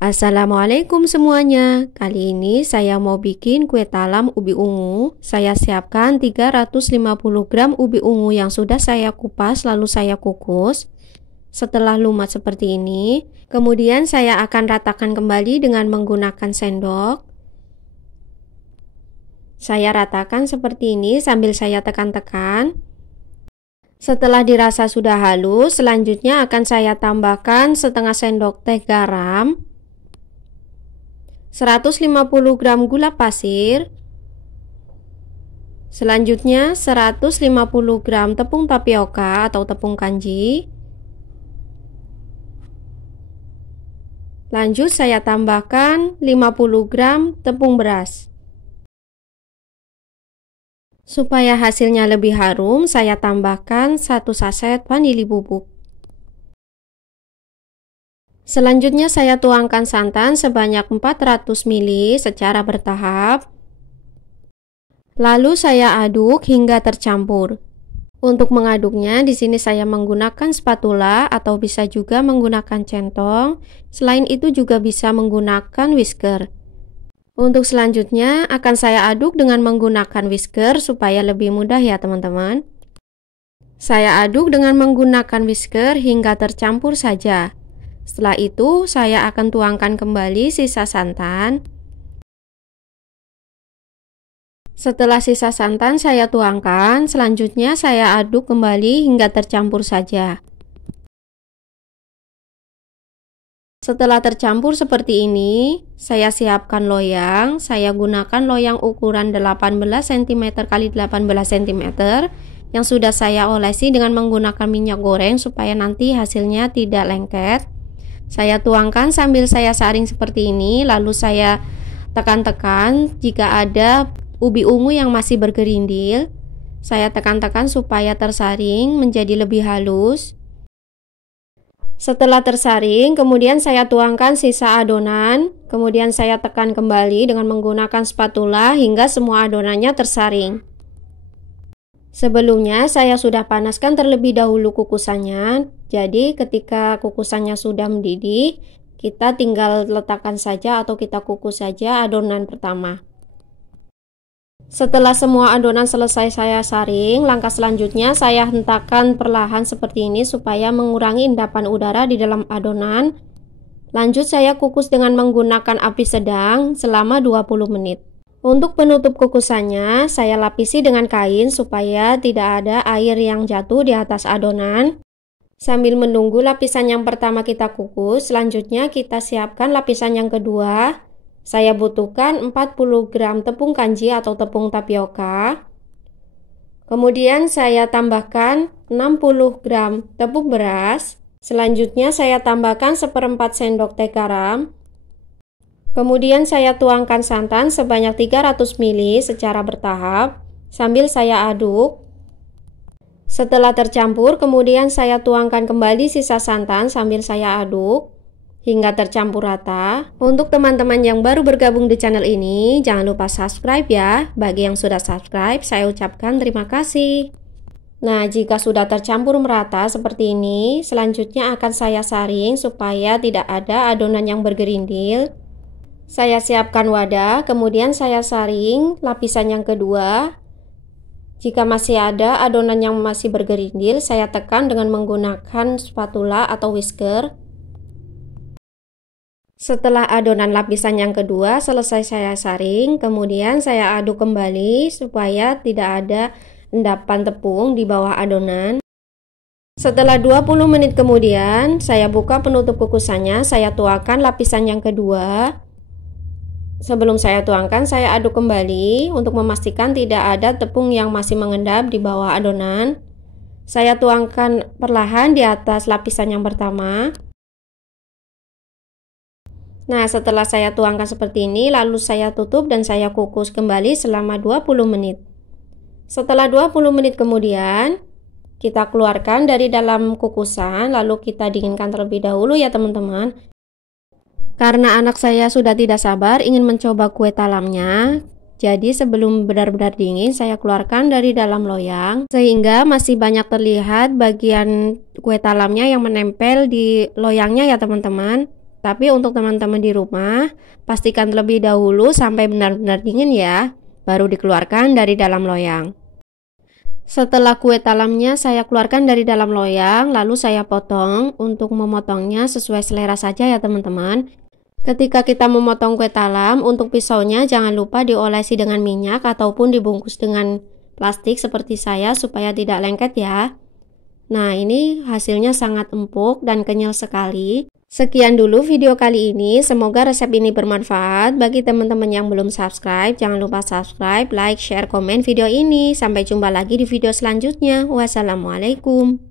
Assalamualaikum semuanya. Kali ini saya mau bikin kue talam ubi ungu. Saya siapkan 350 gram ubi ungu yang sudah saya kupas lalu saya kukus. Setelah lumat seperti ini, kemudian saya akan ratakan kembali dengan menggunakan sendok. Saya ratakan seperti ini sambil saya tekan-tekan. Setelah dirasa sudah halus, selanjutnya akan saya tambahkan setengah sendok teh garam, 150 gram gula pasir, selanjutnya 150 gram tepung tapioka atau tepung kanji. Lanjut saya tambahkan 50 gram tepung beras. Supaya hasilnya lebih harum, saya tambahkan 1 saset vanili bubuk. Selanjutnya saya tuangkan santan sebanyak 400 ml secara bertahap. Lalu saya aduk hingga tercampur. Untuk mengaduknya, di sini saya menggunakan spatula atau bisa juga menggunakan centong. Selain itu juga bisa menggunakan whisker. Untuk selanjutnya akan saya aduk dengan menggunakan whisker supaya lebih mudah ya teman-teman. Saya aduk dengan menggunakan whisker hingga tercampur saja. Setelah itu saya akan tuangkan kembali sisa santan. Setelah sisa santan saya tuangkan, selanjutnya saya aduk kembali hingga tercampur saja. Setelah tercampur seperti ini, saya siapkan loyang. Saya gunakan loyang ukuran 18 cm x 18 cm yang sudah saya olesi dengan menggunakan minyak goreng supaya nanti hasilnya tidak lengket. Saya tuangkan sambil saya saring seperti ini, lalu saya tekan-tekan jika ada ubi ungu yang masih bergerindil. Saya tekan-tekan supaya tersaring menjadi lebih halus. Setelah tersaring, kemudian saya tuangkan sisa adonan, kemudian saya tekan kembali dengan menggunakan spatula hingga semua adonannya tersaring. Sebelumnya saya sudah panaskan terlebih dahulu kukusannya, jadi ketika kukusannya sudah mendidih, kita tinggal letakkan saja atau kita kukus saja adonan pertama. Setelah semua adonan selesai saya saring, langkah selanjutnya saya hentakkan perlahan seperti ini supaya mengurangi endapan udara di dalam adonan. Lanjut saya kukus dengan menggunakan api sedang selama 20 menit. Untuk penutup kukusannya, saya lapisi dengan kain supaya tidak ada air yang jatuh di atas adonan. Sambil menunggu lapisan yang pertama kita kukus, selanjutnya kita siapkan lapisan yang kedua. Saya butuhkan 40 gram tepung kanji atau tepung tapioka. Kemudian saya tambahkan 60 gram tepung beras. Selanjutnya saya tambahkan 1/4 sendok teh garam. Kemudian saya tuangkan santan sebanyak 300 ml secara bertahap sambil saya aduk. Setelah tercampur, kemudian saya tuangkan kembali sisa santan sambil saya aduk hingga tercampur rata. Untuk teman-teman yang baru bergabung di channel ini, jangan lupa subscribe ya. Bagi yang sudah subscribe, saya ucapkan terima kasih. Nah, jika sudah tercampur merata seperti ini, selanjutnya akan saya saring supaya tidak ada adonan yang bergerindil. Saya siapkan wadah, kemudian saya saring lapisan yang kedua. Jika masih ada adonan yang masih bergerindil, saya tekan dengan menggunakan spatula atau whisker. Setelah adonan lapisan yang kedua selesai saya saring, kemudian saya aduk kembali supaya tidak ada endapan tepung di bawah adonan. Setelah 20 menit kemudian, saya buka penutup kukusannya, saya tuangkan lapisan yang kedua. Sebelum saya tuangkan, saya aduk kembali untuk memastikan tidak ada tepung yang masih mengendap di bawah adonan. Saya tuangkan perlahan di atas lapisan yang pertama. Nah, setelah saya tuangkan seperti ini, lalu saya tutup dan saya kukus kembali selama 20 menit. Setelah 20 menit kemudian, kita keluarkan dari dalam kukusan, lalu kita dinginkan terlebih dahulu ya teman-teman. Karena anak saya sudah tidak sabar ingin mencoba kue talamnya, jadi sebelum benar-benar dingin, saya keluarkan dari dalam loyang, sehingga masih banyak terlihat bagian kue talamnya yang menempel di loyangnya ya teman-teman. Tapi untuk teman-teman di rumah, pastikan terlebih dahulu sampai benar-benar dingin ya, baru dikeluarkan dari dalam loyang. Setelah kue talamnya saya keluarkan dari dalam loyang, lalu saya potong. Untuk memotongnya sesuai selera saja ya teman-teman. Ketika kita memotong kue talam, untuk pisaunya jangan lupa diolesi dengan minyak ataupun dibungkus dengan plastik seperti saya supaya tidak lengket ya. Nah, ini hasilnya sangat empuk dan kenyal sekali. Sekian dulu video kali ini, semoga resep ini bermanfaat. Bagi teman-teman yang belum subscribe, jangan lupa subscribe, like, share, komen video ini. Sampai jumpa lagi di video selanjutnya. Wassalamualaikum.